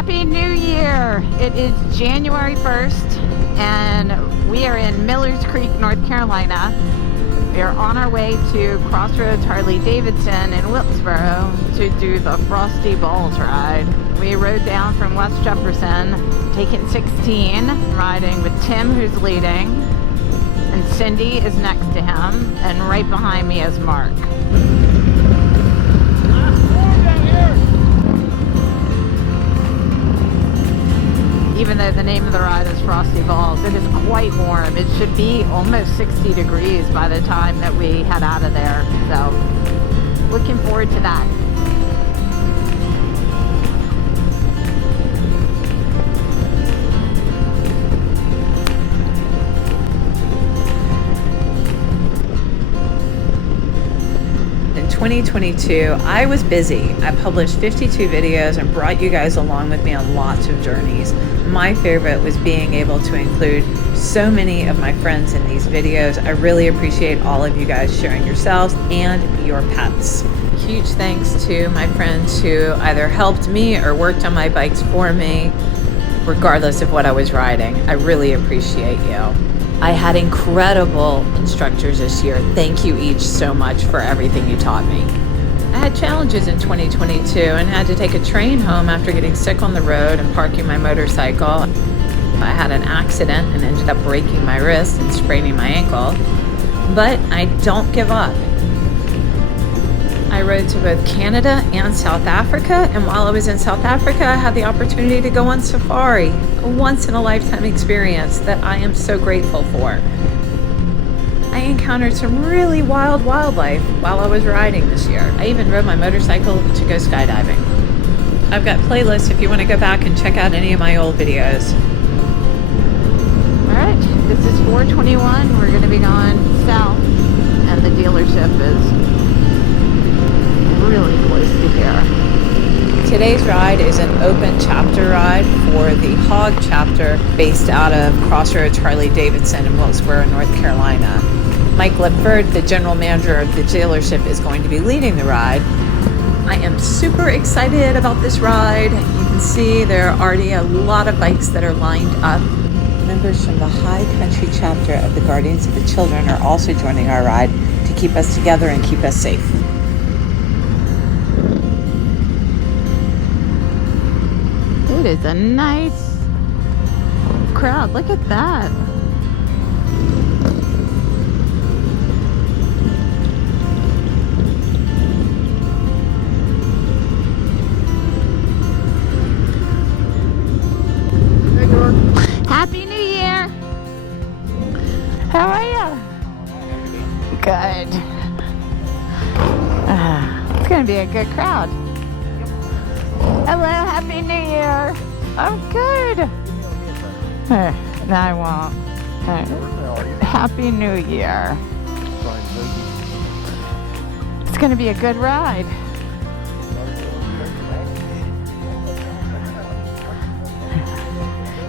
Happy New Year! It is January 1st and we are in Millers Creek, North Carolina. We are on our way to Crossroads Harley Davidson in Wilkesboro to do the Frosty Balls Ride. We rode down from West Jefferson, taking 16, riding with Tim, who's leading, and Cindy is next to him, and right behind me is Mark. Even though the name of the ride is Frosty Balls, it is quite warm. It should be almost 60 degrees by the time that we head out of there. So, looking forward to that. In 2022, I was busy. I published 52 videos and brought you guys along with me on lots of journeys. My favorite was being able to include so many of my friends in these videos. I really appreciate all of you guys sharing yourselves and your pets. Huge thanks to my friends who either helped me or worked on my bikes for me, regardless of what I was riding. I really appreciate you. I had incredible instructors this year. Thank you each so much for everything you taught me. I had challenges in 2022 and had to take a train home after getting sick on the road and parking my motorcycle. I had an accident and ended up breaking my wrist and spraining my ankle, but I don't give up. I rode to both Canada and South Africa, and while I was in South Africa, I had the opportunity to go on safari, a once-in-a-lifetime experience that I am so grateful for. I encountered some really wild wildlife while I was riding this year. I even rode my motorcycle to go skydiving. I've got playlists if you want to go back and check out any of my old videos. Alright, this is 421. We're going to be going south, and the dealership is really close to here. Today's ride is an open chapter ride for the HOG chapter based out of Crossroads Harley Davidson in Wilkesboro, North Carolina. Mike Lipford, the general manager of the dealership, is going to be leading the ride. I am super excited about this ride. You can see there are already a lot of bikes that are lined up. Members from the High Country chapter of the Guardians of the Children are also joining our ride to keep us together and keep us safe. It is a nice crowd. Look at that. Happy New Year. How are you? Good. It's going to be a good crowd. Hello, Happy New Year. I'm good. No, I won't. Happy New Year. It's going to be a good ride.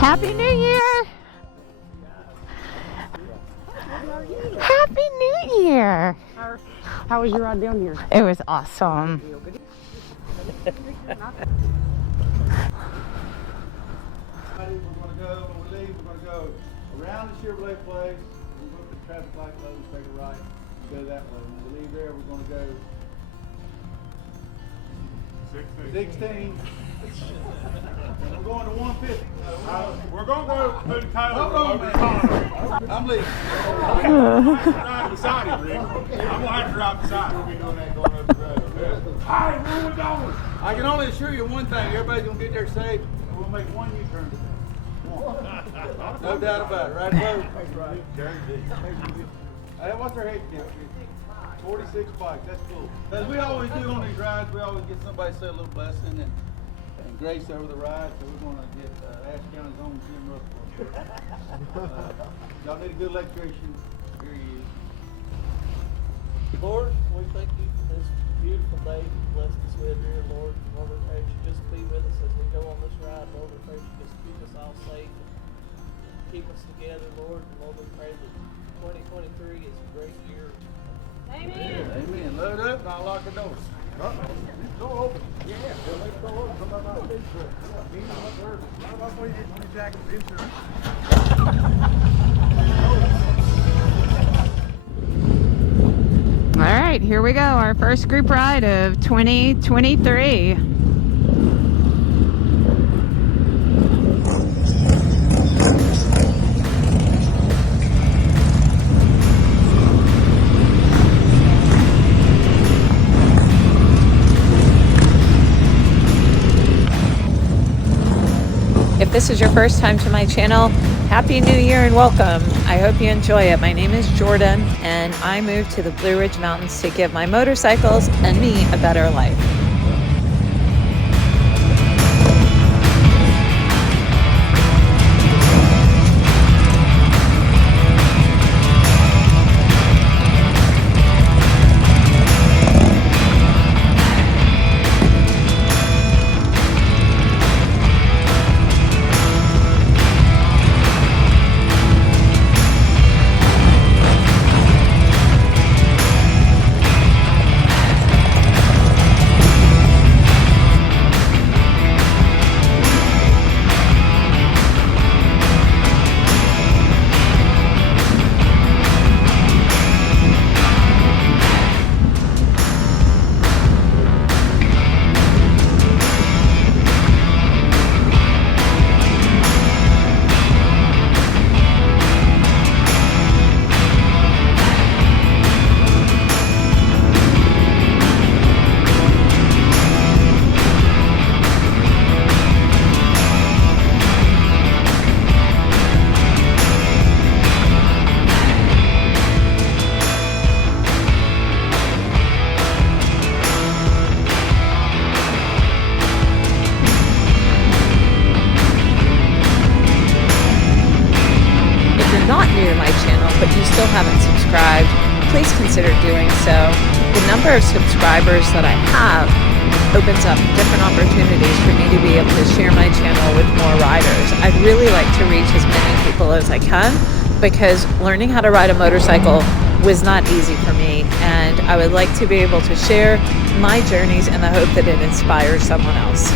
Happy New Year. Happy New Year. How was your ride down here? It was awesome. We're going to go, when we leave, we're going to go around the Chevrolet place, we're going to the traffic light, take a right, and go that way. When we leave there, we're going to go 16. And we're going to 150. We're going to go put Tyler Hold on, over man. I'm leaving. drive beside him, Rick. I'm going to have to drive beside him. We'll be doing that going up the road. All right, where we going? I can only assure you one thing, everybody's going to get there safe, and we'll make one U-turn today. No doubt about it, right, Bo? Hey, what's our head count? 46 bikes, that's cool. As we always do on these rides, we always get somebody to say a little blessing and grace over the ride, so we're going to get Ashe County's own Jim Russell. Y'all need a good electrician, here he is. Lord, we thank you for this beautiful day you blessed us with here, Lord. Lord, we pray that you just be with us as we go on this ride. Lord, we pray that you just keep us all safe and keep us together, Lord. And Lord, we pray that 2023 is a great year. Amen. Amen. Load up and I'll lock the doors. All right, here we go. Our first group ride of 2023. If this is your first time to my channel, Happy New Year and welcome. I hope you enjoy it. My name is Jordan and I moved to the Blue Ridge Mountains to give my motorcycles and me a better life. But you still haven't subscribed, please consider doing so. The number of subscribers that I have opens up different opportunities for me to be able to share my channel with more riders. I'd really like to reach as many people as I can because learning how to ride a motorcycle was not easy for me, and I would like to be able to share my journeys in the hope that it inspires someone else.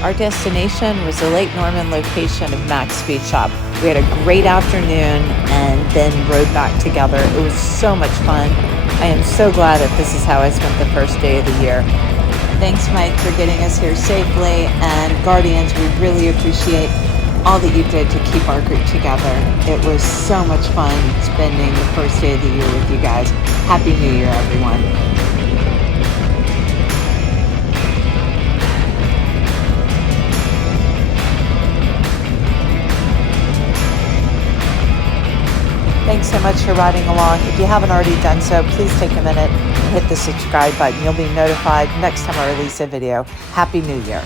Our destination was the Lake Norman location of Mac's Speed Shop. We had a great afternoon and then rode back together. It was so much fun. I am so glad that this is how I spent the first day of the year. Thanks, Mike, for getting us here safely, and Guardians, we really appreciate all that you did to keep our group together. It was so much fun spending the first day of the year with you guys. Happy New Year, everyone. Thanks so much for riding along. If you haven't already done so, please take a minute and hit the subscribe button. You'll be notified next time I release a video. Happy New Year.